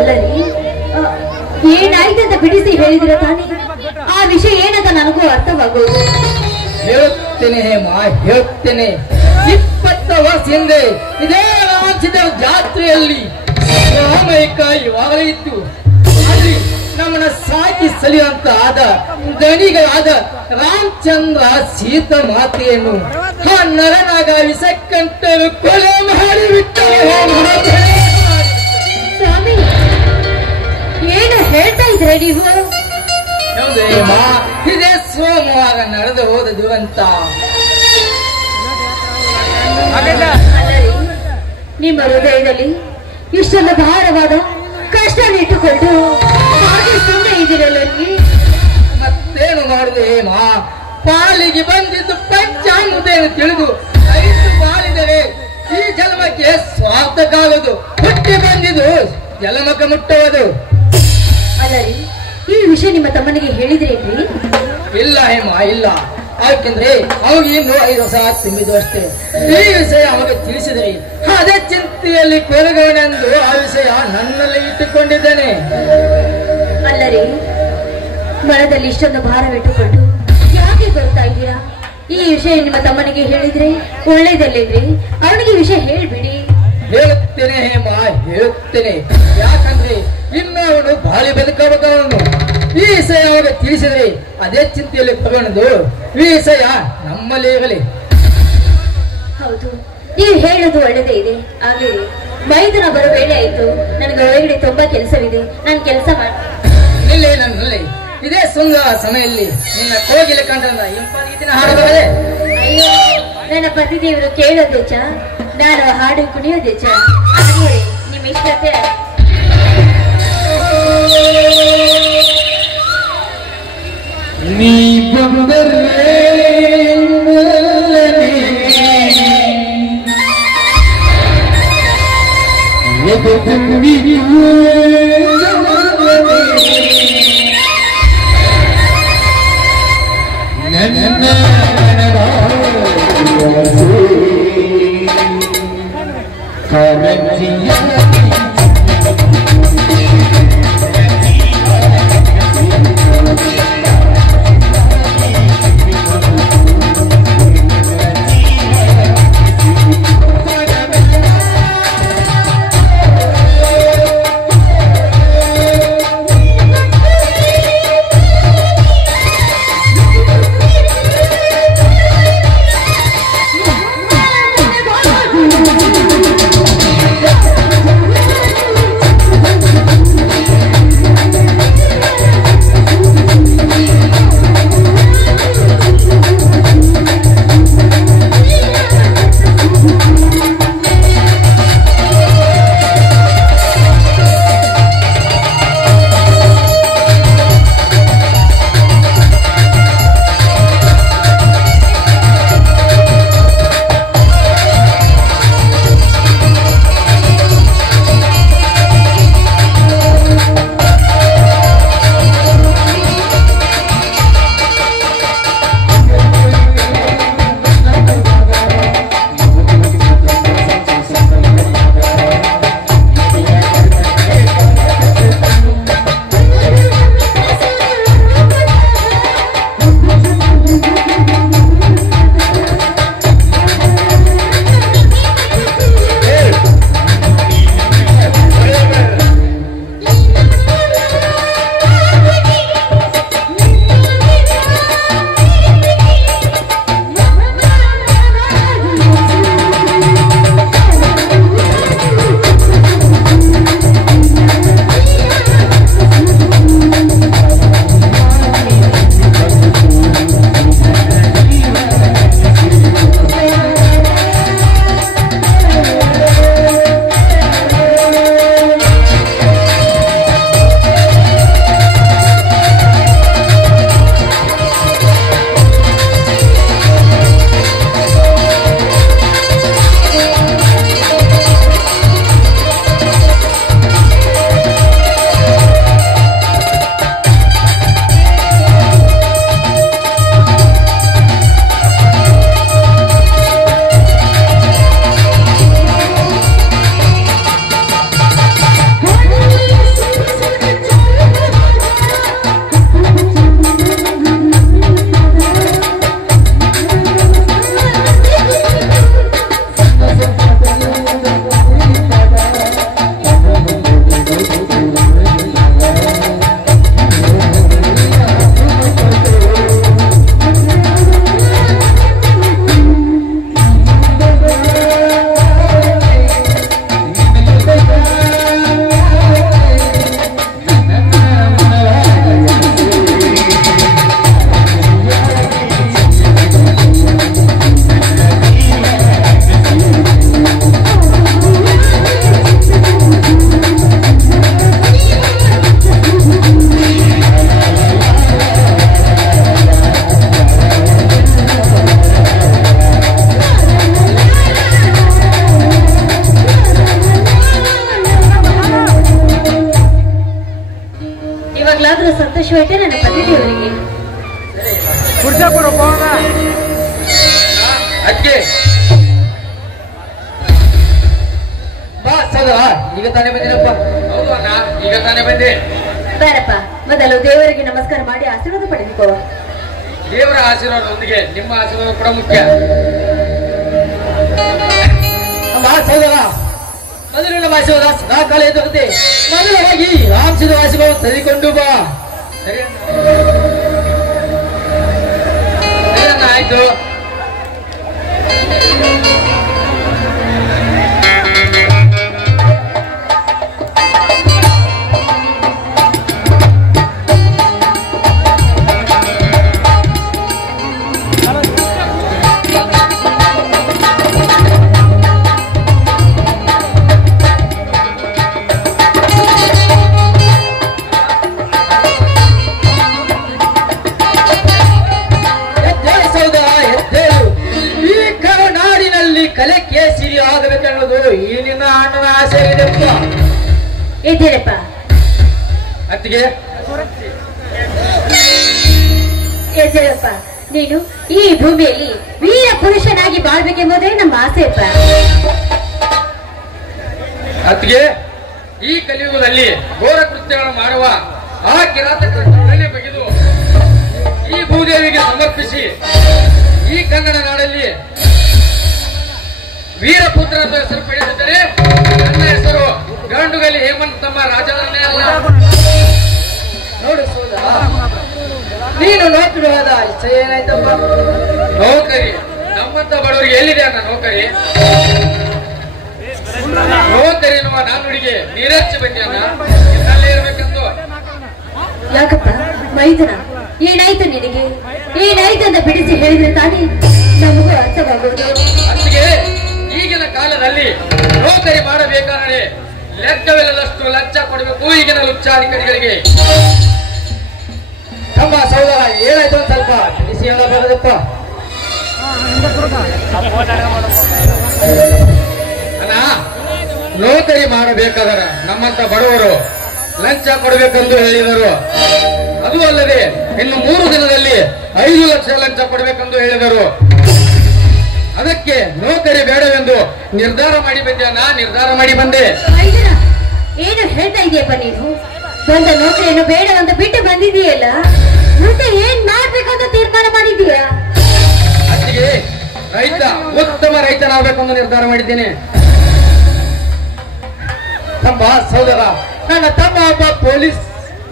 ಅಲ್ಲರಿ ಏನಾಯ್ತು ಅಂತ ಬಿಡಿಸಿ ಹೇಳಿದಿರ ತಾನೇ? ಆ ವಿಷಯ ಏನಂತ ನನಗೂ ಅರ್ಥವಾಗುವುದು. ಹೇಳುತ್ತೇನೆ ಹೇಮ, ಹೇಳುತ್ತೇನೆ. 20 ವರ್ಷ ಹಿಂದೆ ಇದೇ ರಾಮಚಂದ್ರ ಜಾತ್ರೆಯಲ್ಲಿ ರಾಮೈಕ ಇವಾಗಲೇ ಇತ್ತು. ಅಲ್ಲಿ ನಮ್ಮನ್ನ ಸಾಕಿ ಸಲಿಯುವಂತ ಆದ ದಣಿಗಳಾದ ರಾಮಚಂದ್ರ ಸೀತಾ ಮಾತೆಯನ್ನು ಆ ನರನಾಗ ವಿಷಕ್ಕಂಟರು ಕೊಲೆ ಮಾಡಿಬಿಟ್ಟರು. ಸ್ವಾಮಿ, ಏನು ಹೇಳ್ತಾ ಇದ್ರೆ ನೀವು? ಇದೇ ಸೋಮವಾರ ನಡೆದು ಹೋದ ದುರಂತ. ನಿಮ್ಮ ಹೃದಯದಲ್ಲಿ ಇಷ್ಟೊಂದು ಭಾರವಾದ ಕಷ್ಟ ಇಟ್ಟುಕೊಂಡು ಹಾಗೆ ಸುಮ್ಮನೆ ಇದ್ದೀರಲ್ಲ. ಮತ್ತೇನು ಮಾಡುದು ಹೇಮ? ಪಾಲಿಗೆ ಬಂದಿದ್ದು ಪಂಚಾಮೃತೆಯನ್ನು ತಿಳಿದು ಐದು ಬಾಳಿದರೆ ಈ ಜನ್ಮಕ್ಕೆ ಸ್ವಾರ್ಥಕ್ಕಾಗದು. ಹುಟ್ಟಿ ಬಂದಿದ್ದು ಜಲಮಕ್ಕೆ ಮುಟ್ಟುವುದು. ಅಲ್ಲರಿ, ಈ ವಿಷಯ ನಿಮ್ಮ ತಮ್ಮನಿಗೆ ಹೇಳಿದ್ರೇನ್ರಿ? ಇಲ್ಲ ಹೇಮ, ಇಲ್ಲ. ಯಾಕೆಂದ್ರೆ ಅವಾಗ ಇನ್ನು 5 ವರ್ಷ ತುಂಬಿದ್ದು ಅಷ್ಟೇ. ಈ ವಿಷಯ ಅವಾಗ ತಿಳಿಸಿದ್ರಿ. ಅದೇ ಚಿಂತೆಯಲ್ಲಿ ಕೊರಗವನೆಂದು ಆ ವಿಷಯ ನನ್ನಲ್ಲಿ ಇಟ್ಟುಕೊಂಡಿದ್ದೇನೆ. ಅಲ್ಲರಿ, ಮನದಲ್ಲಿ ಇಷ್ಟೊಂದು ಭಾರವಿಟ್ಟುಕೊಂಡು ಯಾಕೆ ಬರ್ತಾ ಇದ್ದೀರಾ? ಈ ವಿಷಯ ನಿಮ್ಮ ತಮ್ಮನಿಗೆ ಹೇಳಿದ್ರೆ ಒಳ್ಳೇದಲ್ಲೇನ್ರಿ? ಅವನಿಗೆ ವಿಷಯ ಹೇಳ್ಬಿಡಿ. ಹೇಳುತ್ತೇನೆ ಹೇಮ, ಹೇಳುತ್ತೇನೆ. ಯಾಕಂದ್ರೆ ಇನ್ನು ಅವನು ಬಾಳಿ ಬದುಕಬೇಕು. ಈ ವಿಷಯ ಅವಾಗ ತಿಳಿಸಿದ್ರೆ ಅದೇ ಚಿಂತೆಯಲ್ಲಿ ತಗೊಂಡು ಈ ವಿಷಯ ನಮ್ಮಲ್ಲಿ ಇರಲಿ. ಹೌದು, ನೀವು ಹೇಳೋದು ಒಳ್ಳೇದೇ ಇದೆ. ಹಾಗೆ ಮೈದುನ ಬರೋ ವೇಳೆ ಆಯ್ತು. ನನಗೆ ಒಳಗಡೆ ತುಂಬಾ ಕೆಲಸವಿದೆ. ನಾನು ಕೆಲಸ ನಿಲ್ಲೇ ನನ್ನಲ್ಲಿ ಇದೇ ಸುಂದರ ಸಮಯದಲ್ಲಿ ನಿನ್ನ ಕೋಗಿಲೆ ಕಂಡ ಇಂಪಾದ ಹಾಡಬಾರದೆ. ಅಯ್ಯೋ, ನನ್ನ ಪತಿದೇವರು ಕೇಳೋದೆಚ್ಚ, ನಾನು ಹಾಡು ಕುಣಿಯೋದೆಚ್ಚ. ನಿಮ್ಮ ಇಷ್ಟತೆ. ನೀ ಬಂದರೆ ಇವಾಗ್ಲಾದ್ರೂ ಸಂತೋಷವಾಯ್ತೆ ನನ್ನ ಪತಿದೇವರಿಗೆ. ಅದಕ್ಕೆ ಬಾ ಸದಾ ಈಗ ತಾನೇ ಬಂದಿನಪ್ಪ. ಹೌದು ಅಣ್ಣ, ಈಗ ತಾನೇ ಬಂದೆ. ಬೇಡಪ್ಪ, ಮೊದಲು ದೇವರಿಗೆ ನಮಸ್ಕಾರ ಮಾಡಿ ಆಶೀರ್ವಾದ ಪಡೆದುಕೋ. ದೇವರ ಆಶೀರ್ವಾದದೊಂದಿಗೆ ನಿಮ್ಮ ಆಶೀರ್ವಾದ ಕೂಡ ಮುಖ್ಯ. ಬಾ ಸದಾ, ಮೊದಲು ನಮ್ಮ ಆಶೀರ್ವಾದ ಸದಾ ಕಾಲ ಎದುರುತ್ತೆ. ಮೊದಲವಾಗಿ ರಾಮಸಿದ ಆಶೀರ್ವಾದ ತೆಗೆದುಕೊಂಡು ಬಾ. ಸರಿ ಅಣ್ಣ, ಆಯ್ತು. ಕಲೆ ಕೇಸರಿ ಆಗಬೇಕನ್ನೋದು ಈ ನಿನ್ನ ಅಣ್ಣನ ಆಸೆ ಇದೆಪ್ಪ. ಇದ್ದೀರಪ್ಪ ಅತ್ತಿಗೆ ಎದ್ದೇಳಪ್ಪ. ನೀನು ಈ ಭೂಮಿಯಲ್ಲಿ ವೀರ ಪುರುಷನಾಗಿ ಬಾಳ್ಬೇಕೆಂಬುದೇ ನಮ್ಮ ಆಸೆಯಪ್ಪ. ಅತ್ತಿಗೆ, ಈ ಕಲಿಯುಗದಲ್ಲಿ ಘೋರ ಕೃತ್ಯಗಳನ್ನು ಮಾಡುವ ಆ ಕಿರಾತಕರನ್ನೇ ಬಗೆದು ಈ ಭೂದೇವಿಗೆ ಸಮರ್ಪಿಸಿ ಈ ಕನ್ನಡ ನಾಡಲ್ಲಿ ವೀರಪುತ್ರ ಹೆಸರು ಪಡೆದಿದ್ದರೆ ನನ್ನ ಹೆಸರು ಗಂಡುಗಲಿ ಹೇಮಂತ್ ತಮ್ಮ ರಾಜನೇ ಅಲ್ಲ. ನೋಡು ಸೋದ, ನೀನು ನೌಕರಿವಾದ ಇಚ್ಛೆ ಏನಾಯ್ತಪ್ಪ? ನೌಕರಿ ನಮ್ಮಂತ ಬಡವರಿಗೆ ಎಲ್ಲಿದೆ ಅಣ್ಣ ನೌಕರಿ? ನೌಕರಿ ಎನ್ನುವ ನಾನುಡಿಗೆ ನೀರಚ್ಚಿ ಬನ್ನಿ ಅಣ್ಣ, ಇನ್ನಲ್ಲೇ ಇರ್ಬೇಕೆಂದು. ಯಾಕಪ್ಪ ಮೈದನ, ಏನಾಯ್ತು ನಿನಗೆ? ಏನಾಯ್ತು ಅಂತ ಬಿಡಿಸಿ ಹೇಳಿದ್ರೆ ತಾನೇ ನಮಗೂ ಅರ್ಥವಾಗುವುದು. ಅದಕ್ಕೆ ಈಗಿನ ಕಾಲದಲ್ಲಿ ನೌಕರಿ ಮಾಡಬೇಕಾದರೆ ಲೆಕ್ಕವಿಲ್ಲದಷ್ಟು ಲಂಚ ಕೊಡಬೇಕು ಈಗಿನ ಲುಚ್ಚಾಧಿಕಾರಿಗಳಿಗೆ. ತಮ್ಮ ಸಹೋದರ ಏನಾಯ್ತು ಅಂತ ಸ್ವಲ್ಪ ತಿಳಿಸಿ ಹೇಳಬಾರದಪ್ಪ. ಅಣ್ಣ, ನೌಕರಿ ಮಾಡಬೇಕಾದರೆ ನಮ್ಮಂತ ಬಡವರು ಲಂಚ ಕೊಡಬೇಕೆಂದು ಹೇಳಿದರು. ಅದು ಅಲ್ಲದೆ ಇನ್ನು 3 ದಿನದಲ್ಲಿ 5 ಲಕ್ಷ ಲಂಚ ಕೊಡಬೇಕೆಂದು ಹೇಳಿದರು. ಅದಕ್ಕೆ ನೌಕರಿ ಬೇಡವೆಂದು ನಿರ್ಧಾರ ಮಾಡಿ ಬಂದೆ ಅಣ್ಣ, ನಿರ್ಧಾರ ಮಾಡಿ ಬಂದೆ. ಮೈದನ, ಏನು ಹೇಳ್ತಾ ಇದೆಯಪ್ಪ ನೀನು? ಬಂದ ನೌಕರಿಯನ್ನು ಬೇಡವಂತ ಬಿಟ್ಟು ಬಂದಿದೀಯಲ್ಲ, ಮುಂದೆ ಏನ್ ಮಾಡ್ಬೇಕಂತ ತೀರ್ಮಾನ ಮಾಡಿದೀಯಾ? ಅತ್ತಿಗೆ, ರೈತ ಉತ್ತಮ ರೈತನಾಗಬೇಕೆಂದು ನಿರ್ಧಾರ ಮಾಡಿದ್ದೇನೆ. ತಮ್ಮ ಸಹೋದರ, ನನ್ನ ತಮ್ಮ ಒಬ್ಬ ಪೊಲೀಸ್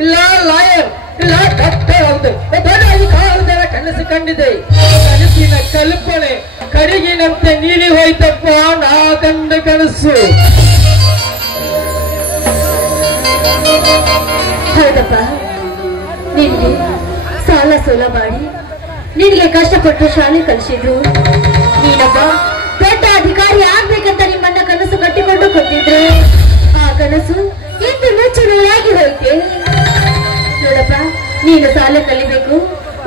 ಇಲ್ಲ ಲಾಯರ್ ಇಲ್ಲ ಡಾಕ್ಟರ್ ಅಂತ ದೊಡ್ಡ ಅಧಿಕಾರದ ಕನಸು ಕಂಡಿದೆ. ಕನಸಿನ ಕಲ್ಪನೆ ಕಡಿಗಿನಂತೆ ನೀಲಿ ಹೋಯ್ತಪ್ಪ ನಾ ಕಂಡ ಕನಸು. ಹೌದಪ್ಪ, ನಿನ್ಗೆ ಸಾಲ ಸೋಲ ಮಾಡಿ ನಿನ್ಗೆ ಕಷ್ಟಪಟ್ಟು ಶಾಲೆ ಕಲಿಸಿದ್ರು. ನೀನೊಬ್ಬ ದೊಡ್ಡ ಅಧಿಕಾರಿ ಆಗ್ಬೇಕಂತ ನಿಮ್ಮನ್ನ ಕನಸು ಕಟ್ಟಿಕೊಂಡು ಕೊಟ್ಟಿದ್ರೆ ಆ ಕನಸು ಇಂದು ನುಚ್ಚುನೂರಾಗಿ ಹೋಯ್ತೆ. ನೋಡಪ್ಪ, ನೀನು ಸಾಲ ಕಲಿಬೇಕು,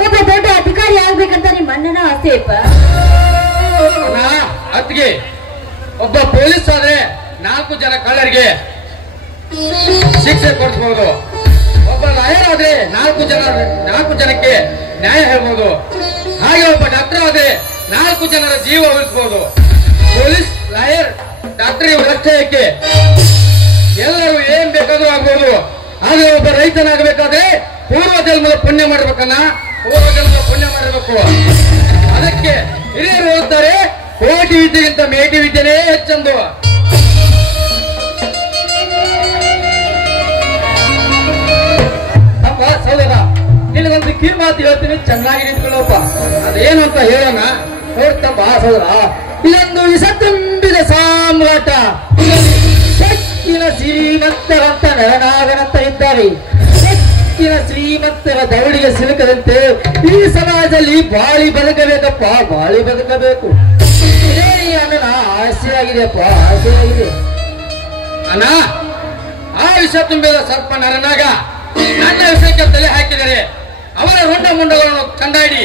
ಒಬ್ಬ ದೊಡ್ಡ ಅಧಿಕಾರಿ ಆಗ್ಬೇಕಂತ ನಿಮ್ಮ ಅಣ್ಣನ ಆಸೆಯಪ್ಪ. ಅತ್ತಿಗೆ, ಒಬ್ಬ ಪೊಲೀಸ್ ಆದ್ರೆ 4 ಜನ ಕಳ್ಳರಿಗೆ ಶಿಕ್ಷೆ ಕೊಡಿಸಬಹುದು. ಒಬ್ಬ ಲಾಯರ್ ಆದ್ರೆ 4 ಜನಕ್ಕೆ ನ್ಯಾಯ ಹೇಳ್ಬಹುದು. ಹಾಗೆ ಒಬ್ಬ ಡಾಕ್ಟರ್ ಆದ್ರೆ 4 ಜನರ ಜೀವ ಉಳಿಸಬಹುದು. ಪೊಲೀಸ್, ಲಾಯರ್, ಡಾಕ್ಟರ್ ಲಕ್ಷ್ಯಕ್ಕೆ ಎಲ್ಲರೂ ಏನ್ ಬೇಕಾದ್ರೂ ಆಗ್ಬಹುದು. ಆದ್ರೆ ಒಬ್ಬ ರೈತನಾಗಬೇಕಾದ್ರೆ ಪೂರ್ವ ಜನ್ಮದ ಪುಣ್ಯ ಮಾಡ್ಬೇಕನ್ನ, ಪೂರ್ವ ಜನ್ಮದ ಪುಣ್ಯ ಮಾಡಿರ್ಬೇಕು. ಅದಕ್ಕೆ ಹಿರಿಯರು ಹೇಳ್ತಾರೆ, ಕೋಟಿ ವಿದ್ಯೆಗಿಂತ ಮೇಟಿ ವಿದ್ಯೆನೇ ಹೆಚ್ಚೆಂದು. ಅಪ್ಪ ಸಹೋದರ, ನಿನಗೊಂದು ಕಿರ್ಮಾತು ಹೇಳ್ತೀನಿ, ಚೆನ್ನಾಗಿ ನಿಂತ್ಕೊಳ್ಳಪ್ಪ. ಅದೇನು ಅಂತ ಹೇಳೋಣ. ನೋಡ್ತಪ್ಪ ಸಹೋದರ, ಇದೊಂದು ವಿಷ ತುಂಬಿದ ಸಾಮ್ರಾಟ. ಶಕ್ತಿನ ಶ್ರೀಮಂತರಂತ ನರನಾಗನಂತ ಇದ್ದಾರೆ. ಶಕ್ತಿನ ಶ್ರೀಮಂತರ ದವಳಿಗೆ ಸಿಲುಕದಂತೆ ಈ ಸಮಾಜದಲ್ಲಿ ಬಾಳಿ ಬದುಕಬೇಕಪ್ಪ, ಬಾಳಿ ಬದುಕಬೇಕು. ಇದೇ ಅಣ್ಣನ ಆಸೆಯಾಗಿದೆಯಪ್ಪ, ಆಸೆಯಾಗಿದೆ. ಅಣ್ಣ, ಆ ವಿಷ ತುಂಬಿದ ಸರ್ಪ ನರನಾಗ ನನ್ನ ವಿಷಯಕ್ಕೆ ತಲೆ ಹಾಕಿದರೆ ಅವರ ರುಂಡ ಮುಂಡಗಳನ್ನು ಕಂಡಾಡಿ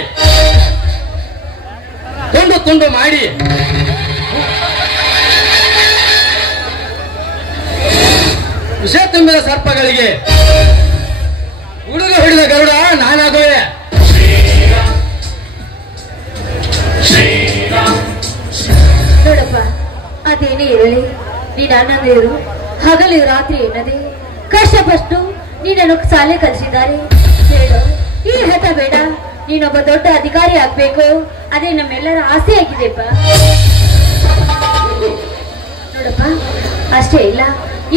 ತುಂಡು ತುಂಡು ಮಾಡಿ ವಿಷ ತುಂಬಿದ ಸರ್ಪಗಳಿಗೆ ಹುಡುಗ ಹಿಡಿದ ಗರುಡ ನಾನಾಗುವೆ. ನೋಡಪ್ಪ, ಅದೇನೇ ಇರಲಿ, ನೀನು ಅನ್ನದೇರು ಹಗಲು ರಾತ್ರಿ ಎನ್ನದೆ ಕಷ್ಟಪಟ್ಟು ನೀನನ್ನು ಶಾಲೆ ಕಲಿಸಿದ್ದಾರೆ. ಹೇಳು, ಈ ಹಠ ಬೇಡ, ನೀನೊಬ್ಬ ದೊಡ್ಡ ಅಧಿಕಾರಿ ಆಗ್ಬೇಕು, ಅದೇ ನಮ್ಮೆಲ್ಲರ ಆಸೆ ಆಗಿದೆಪ್ಪ. ನೋಡಪ್ಪ, ಅಷ್ಟೇ ಇಲ್ಲ,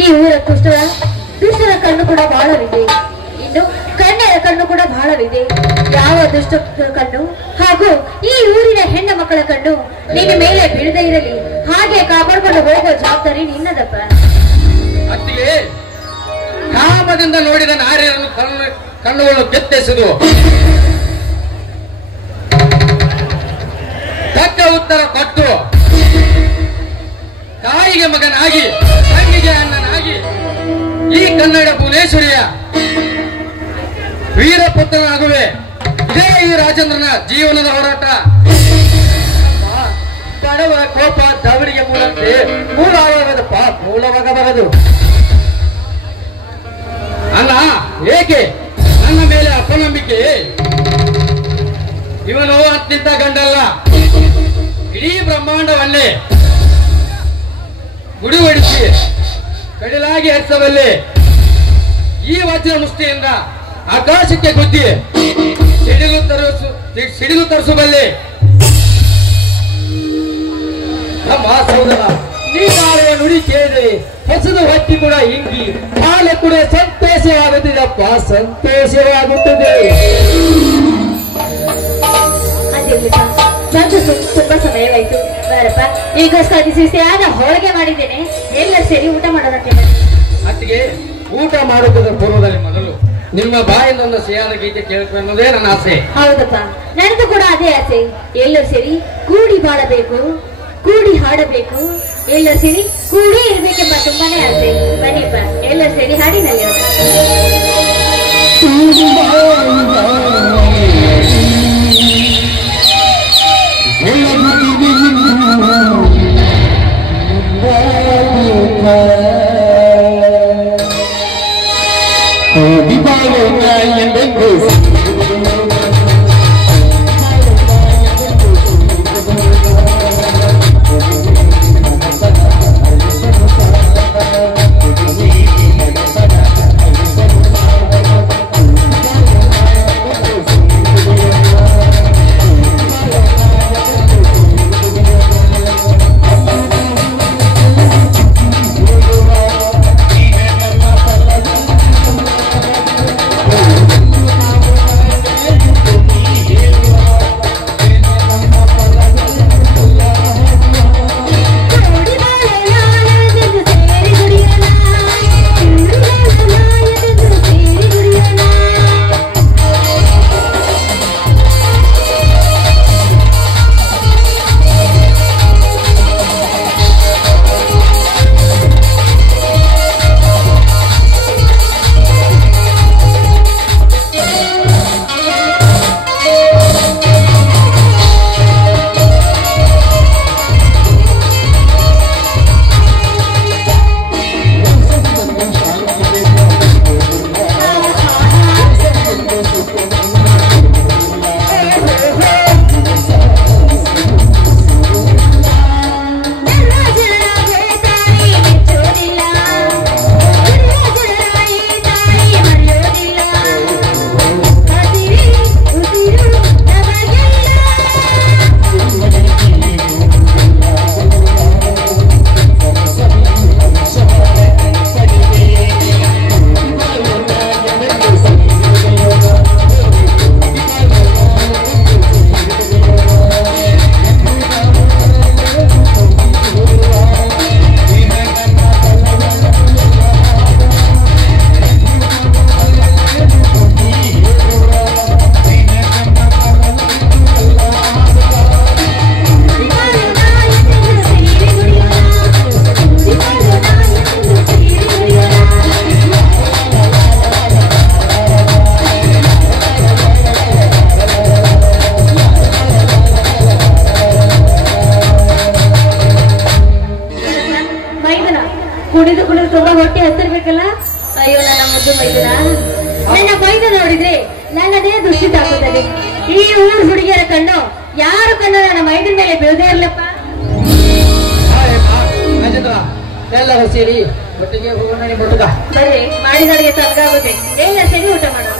ಈ ಊರ ದುಷ್ಟರ ಕಣ್ಣು ಕೂಡ ಬಹಳವಿದೆ. ಇನ್ನು ಕಣ್ಣರ ಕಣ್ಣು ಕೂಡ ಬಹಳವಿದೆ. ಯಾವ ದುಷ್ಟ ಕಣ್ಣು ಹಾಗೂ ಈ ಊರಿನ ಹೆಣ್ಣು ಮಕ್ಕಳ ಕಣ್ಣು ನಿನ್ನ ಮೇಲೆ ಬೀಳದೇ ಇರಲಿ, ಹಾಗೆ ಕಾಪಾಡ್ಕೊಂಡು ಹೋಗೋ ಜವಾಬ್ದಾರಿ ನಿನ್ನದಪ್ಪ. ಅತ್ತಿಗೆ, ಕಾಮದಿಂದ ನೋಡಿದ ನಾರಿಯರನ್ನು ಕಣ್ಣುಗಳನ್ನು ಕೆತ್ತೆಸುದು ತಕ್ಕ ಉತ್ತರ ಕೊಟ್ಟು ತಾಯಿಗೆ ಮಗನಾಗಿ ತಂಗಿಗೆ ಅಣ್ಣನಾಗಿ ಈ ಕನ್ನಡ ಭುವನೇಶ್ವರಿಯ ವೀರಪುತ್ರನಾಗುವೆ. ಇದೇ ಈ ರಾಜೇಂದ್ರನ ಜೀವನದ ಹೋರಾಟ. ಬಡವ ಕೋಪ ದವಡಿಗೆ ಮೂಲವಾಗದಪ್ಪ, ಮೂಲವಾಗಬಾರದು. ಅಲ್ಲ, ಏಕೆ ನನ್ನ ಮೇಲೆ ಅಪನಂಬಿಕೆ? ಇವನು ಅತ್ಯಂತ ಗಂಡಲ್ಲ, ಇಡೀ ಬ್ರಹ್ಮಾಂಡವನ್ನೇ ಗುಡಿವಡಿಸಿ ಕಡಿಲಾಗಿ ಹರಿಸಬಲ್ಲೆ. ಈ ವಜ್ರ ಮುಷ್ಟಿಯಿಂದ ಆಕಾಶಕ್ಕೆ ಗುದ್ದಿ ಸಿಡಿಲು ತರಿಸಬಲ್ಲೆ. ನಮ್ಮ ಸೋದರ, ನೀನಾಡುವ ನುಡಿ ಕೇಳಿದರೆ ಹೊಸದು ಹೊಟ್ಟಿ ಕೂಡ ಹಿಂಗಿ ಕಾಲ ಕೂಡ ಸಂತೋಷವಾಗುತ್ತಿದೆಪ್ಪ, ಸಂತೋಷವಾಗುತ್ತದೆ. ತುಂಬಾ ಸಮಯವಾಯ್ತು, ಬಾರಪ್ಪ, ಈಗ ಸಿಹಿಯಾದ ಹೋಳಿಗೆ ಮಾಡಿದ್ದೇನೆ, ಎಲ್ಲ ಸೇರಿ ಊಟ ಮಾಡೋದಂತೆ. ಅತ್ತಿಗೆ, ಊಟ ಮಾಡುವುದರ ಪೂರ್ವದಲ್ಲಿ ಮೊದಲು ನಿಮ್ಮ ಬಾಯಿಂದ ಒಂದು ಸಿಹಿಯಾದ ಗೀತೆ ಕೇಳಬೇಕು ಅನ್ನೋದೇ ನನ್ನ ಆಸೆ. ಹೌದಪ್ಪ, ನನಗೂ ಕೂಡ ಅದೇ ಆಸೆ. ಎಲ್ಲರೂ ಸೇರಿ ಕೂಡಿ ಬಾಳಬೇಕು, ಕೂಡಿ ಹಾಡಬೇಕು, ಎಲ್ಲರೂ ಸೇರಿ ಕೂಡಿ ಇರ್ಬೇಕೆಂಬ ತುಂಬಾನೇ ಆಸೆ. ಬನ್ನಿಪ್ಪ, ಎಲ್ಲರೂ ಸೇರಿ ಹಾಡಿನಲ್ಲಿ ಕುಣಿದು ಕುಣಿದು ತುಂಬಾ ಹೊಟ್ಟೆ ಹತ್ತಿರ್ಬೇಕಲ್ಲ. ಅಯ್ಯೋ, ನನ್ನ ಮುದ್ದು ಮೈದನ, ನನ್ನ ಬೈದು ನೋಡಿದ್ರೆ ನನ್ನದೇ ದೃಷ್ಟಿ ತಾಕುತ್ತದೆ. ಈ ಊರು ಹುಡುಗಿಯರ ಕಣ್ಣು ಯಾರು ಕಣ್ಣು ನನ್ನ ಮೈದಿನ ಮೇಲೆ ಬೀಳದೇ ಇರ್ಲಪ್ಪ. ಎಲ್ಲರೂ ಸೇರಿ ಒಟ್ಟಿಗೆ ಹೋಗೋಣ. ಬರ್ರಿ, ಮಾಡಿದವರಿಗೆ ತಪ್ಪಾಗುತ್ತೆ. ಎಲ್ಲ ಸೇರಿ ಊಟ ಮಾಡೋಣ.